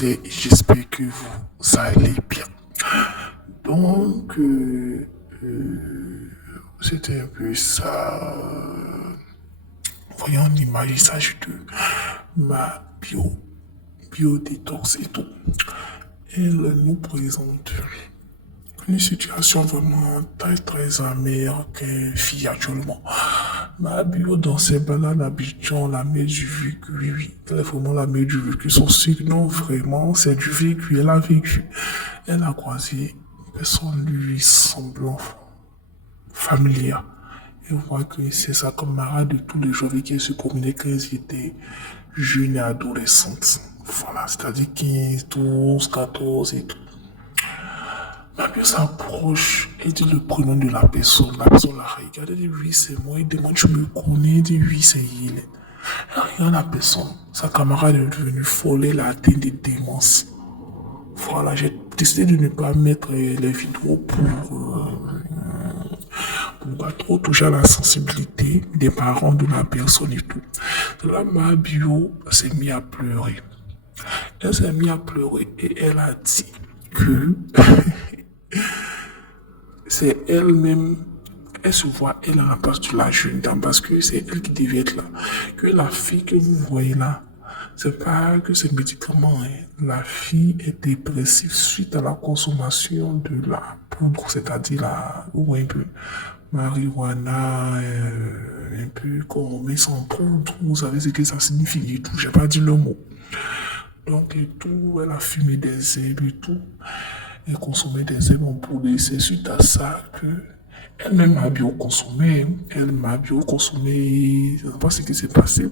disais, j'espère que vous allez bien. Donc, c'était un peu ça. Voyons l'image, il s'agit de ma biodétox et tout. Elle nous présente une situation vraiment très très amère qu'elle vit actuellement. Ma bio dans ses balades d'Abidjan, la mère du vécu, oui, oui, elle est vraiment la mère du vécu. Son surnom, vraiment, c'est du vécu, elle a vécu. Elle a croisé une personne lui semblant familière. Et voit que c'est sa camarade de tous les jours avec qui elle se promenait quand ils étaient jeunes et adolescentes. Voilà, c'est-à-dire 15, 12, 14 et tout. Ma mère s'approche et dit le prénom de la personne. La personne la regarde et dit oui, c'est moi. Il demande tu me connais. Il dit oui, c'est il. Elle regarde la personne. Sa camarade est devenue folle. Elle a atteint des démences. Voilà, j'ai décidé de ne pas mettre les vidéos pour pas trop toucher à la sensibilité des parents de la personne et tout. De là, ma bio s'est mise à pleurer. Elle s'est mise à pleurer et elle a dit que c'est elle-même, elle se voit elle à la place de la jeune dame parce que c'est elle qui devait être là. Que la fille que vous voyez là, c'est pas que c'est médicament. Hein. La fille est dépressive suite à la consommation de la poudre, c'est-à-dire la, ou un peu marijuana, un peu qu'on met sans poudre, vous savez ce que ça signifie et tout. J'ai pas dit le mot. Donc et tout, elle a fumé des herbes et tout. Elle consommait des herbes en poudre. Et c'est suite à ça que elle-même m'a bio-consommé. Elle m'a bio-consommé. Je ne sais pas ce qui s'est passé.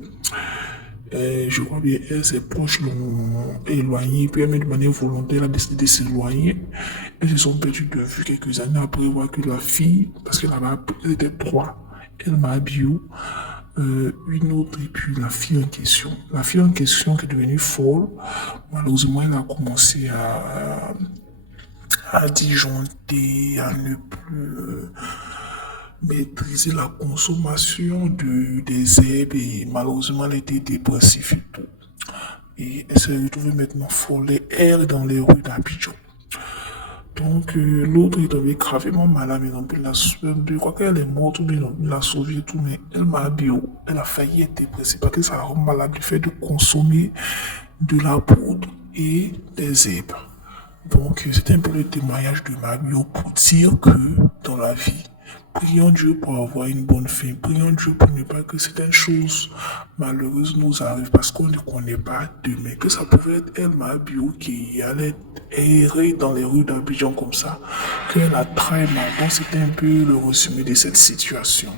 Et je crois bien, elle, ses proches l'ont éloignée. Puis elle, de manière volontaire, elle a décidé de s'éloigner. Elles se sont perdues de vue quelques années après voir que la fille, parce qu'elle elle était trois, elle m'a bio. Une autre et puis la fille en question. La fille en question qui est devenue folle, malheureusement elle a commencé à disjoncter, à ne plus maîtriser la consommation des herbes et malheureusement elle était dépressive et tout. Et elle s'est retrouvée maintenant folle et elle dans les rues d'Abidjan. Donc, l'autre est tombé gravement malade, mais non plus la je crois qu'elle est morte, mais non plus la sauvé et tout, mais elle m'a bio, elle a failli être dépressive parce que ça la rend malade le fait de consommer de la poudre et des herbes. Donc, c'était un peu le témoignage de ma bio pour dire que dans la vie, prions Dieu pour avoir une bonne fin. Prions Dieu pour ne pas que certaines choses malheureuses nous arrivent parce qu'on ne connaît pas demain. Que ça pouvait être elle, ma bio, qui allait errer dans les rues d'Abidjan comme ça, qu'elle a très mal. Donc c'était un peu le résumé de cette situation.